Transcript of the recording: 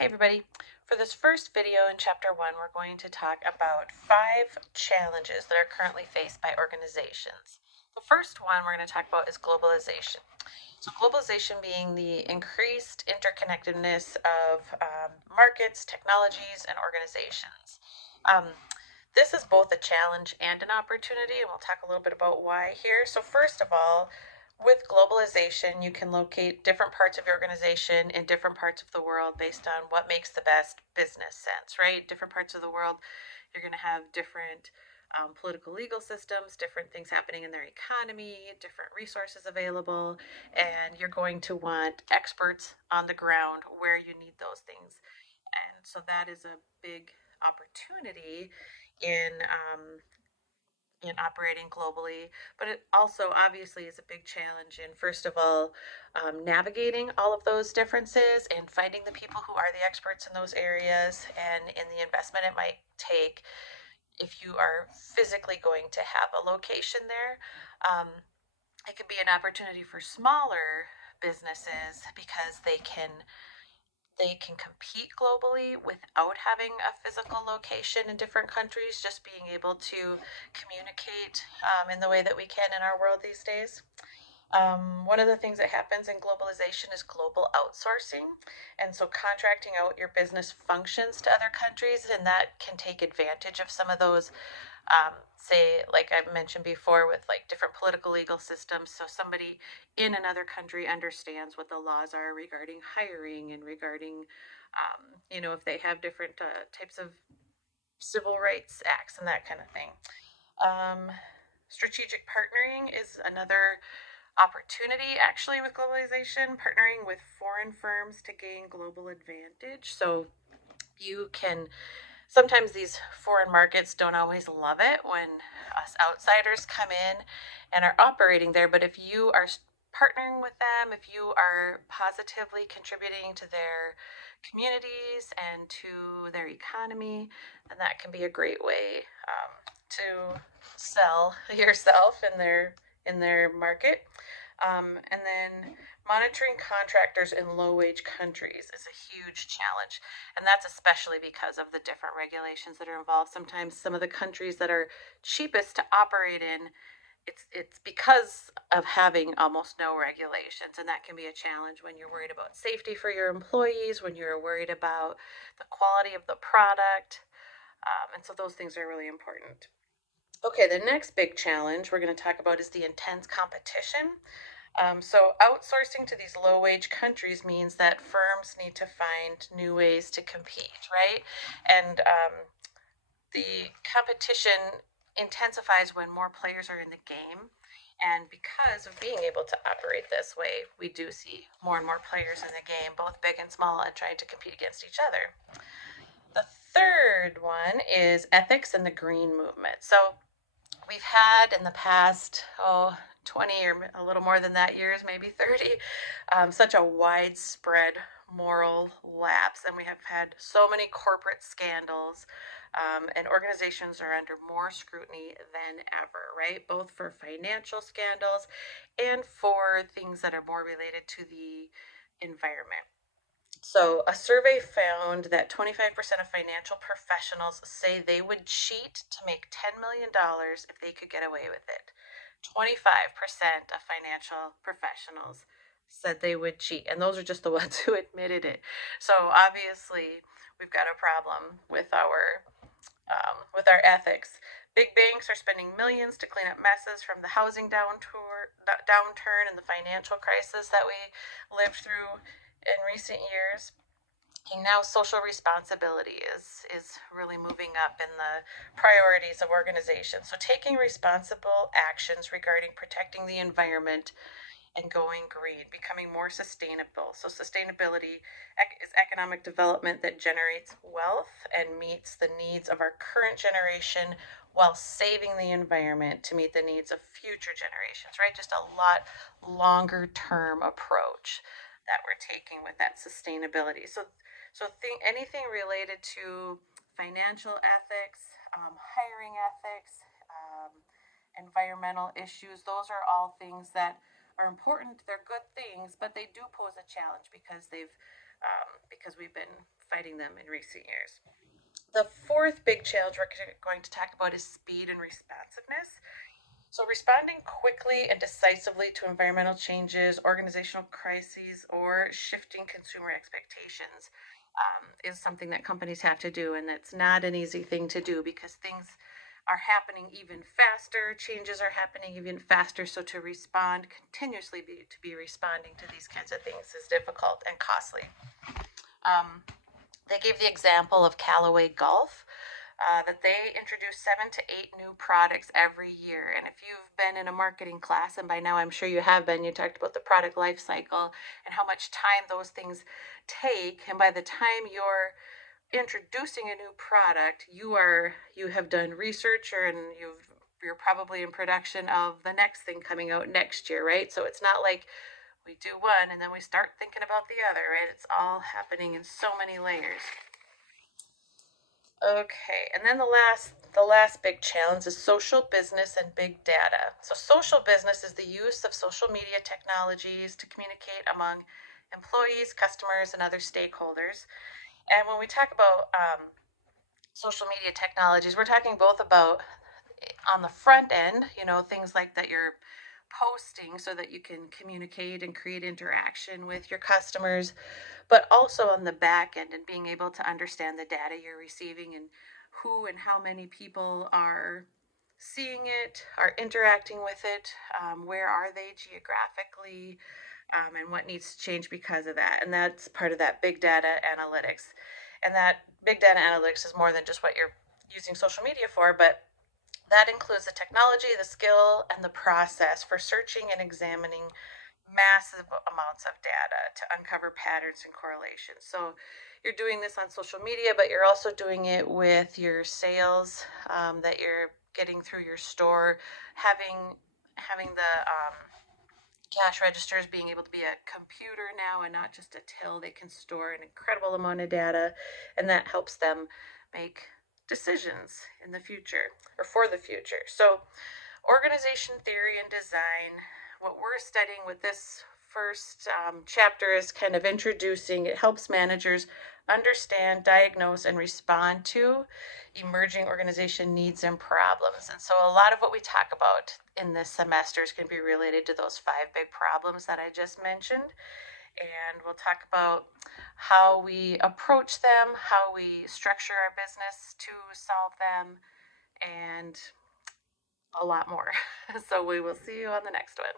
Hey everybody, for this first video in chapter 1 we're going to talk about 5 challenges that are currently faced by organizations. The first one we're going to talk about is globalization. So globalization being the increased interconnectedness of markets, technologies, and organizations. This is both a challenge and an opportunity, and we'll talk a little bit about why here. So first of all, with globalization, you can locate different parts of your organization in different parts of the world based on what makes the best business sense, right? Different parts of the world, you're going to have different political legal systems, different things happening in their economy, different resources available, and you're going to want experts on the ground where you need those things. And so that is a big opportunity in operating globally, but it also obviously is a big challenge in, first of all, navigating all of those differences and finding the people who are the experts in those areas, and in the investment it might take if you are physically going to have a location there. It can be an opportunity for smaller businesses because they can compete globally without having a physical location in different countries, just being able to communicate in the way that we can in our world these days. One of the things that happens in globalization is global outsourcing. And so contracting out your business functions to other countries, and that can take advantage of some of those, say, like I mentioned before, with like different political legal systems. So somebody in another country understands what the laws are regarding hiring and regarding, if they have different types of civil rights acts and that kind of thing. Um, Strategic partnering is another opportunity actually with globalization, partnering with foreign firms to gain global advantage. So you can, sometimes these foreign markets don't always love it when us outsiders come in and are operating there, but if you are partnering with them, if you are positively contributing to their communities and to their economy, then that can be a great way to sell yourself in their market. And then monitoring contractors in low wage countries is a huge challenge. And that's especially because of the different regulations that are involved. Sometimes some of the countries that are cheapest to operate in, it's because of having almost no regulations, and that can be a challenge when you're worried about safety for your employees, when you're worried about the quality of the product, and so those things are really important. Okay, the next big challenge we're going to talk about is the intense competition. So outsourcing to these low wage countries means that firms need to find new ways to compete, right? And the competition intensifies when more players are in the game. And because of being able to operate this way, we do see more and more players in the game, both big and small, and trying to compete against each other. The third one is ethics and the green movement. So we've had in the past, 20 or a little more than that years, maybe 30, such a widespread moral lapse. And we have had so many corporate scandals, and organizations are under more scrutiny than ever, right? Both for financial scandals and for things that are more related to the environment. So, a survey found that 25% of financial professionals say they would cheat to make $10 million if they could get away with it. 25% of financial professionals said they would cheat, and those are just the ones who admitted it. So, obviously, we've got a problem with our ethics. Big banks are spending millions to clean up messes from the housing downturn and the financial crisis that we lived through in recent years. And now social responsibility is really moving up in the priorities of organizations. So taking responsible actions regarding protecting the environment and going green, becoming more sustainable. So sustainability is economic development that generates wealth and meets the needs of our current generation while saving the environment to meet the needs of future generations, right? Just a lot longer term approach that we're taking with that sustainability. So anything related to financial ethics, hiring ethics, environmental issues, those are all things that are important. They're good things, but they do pose a challenge because they've because we've been fighting them in recent years. The fourth big challenge we're going to talk about is speed and responsiveness. So, responding quickly and decisively to environmental changes, organizational crises, or shifting consumer expectations is something that companies have to do. And it's not an easy thing to do because things are happening even faster, changes are happening even faster. So, to respond continuously, to be responding to these kinds of things is difficult and costly. Um, they gave the example of Callaway Golf, that they introduce 7 to 8 new products every year. And if you've been in a marketing class, and by now I'm sure you have been, you talked about the product life cycle and how much time those things take. And by the time you're introducing a new product, you have done research and you're probably in production of the next thing coming out next year, right? So it's not like we do one and then we start thinking about the other, right? It's all happening in so many layers. Okay, and then the last big challenge is social business and big data. So social business is the use of social media technologies to communicate among employees, customers, and other stakeholders. And when we talk about social media technologies, we're talking both about on the front end, things like that you're posting so that you can communicate and create interaction with your customers, but also on the back end and being able to understand the data you're receiving and who and how many people are seeing it, are interacting with it, where are they geographically, and what needs to change because of that. And that's part of that big data analytics. And that big data analytics is more than just what you're using social media for, but that includes the technology, the skill, and the process for searching and examining massive amounts of data to uncover patterns and correlations. So you're doing this on social media, but you're also doing it with your sales that you're getting through your store, having the cash registers being able to be a computer now and not just a till. They can store an incredible amount of data, and that helps them make decisions in the future or for the future. So organization theory and design, what we're studying with this first chapter is kind of introducing, it helps managers understand, diagnose, and respond to emerging organization needs and problems. And so a lot of what we talk about in this semester is going to be related to those 5 big problems that I just mentioned. And we'll talk about how we approach them, how we structure our business to solve them, and a lot more. So we will see you on the next one.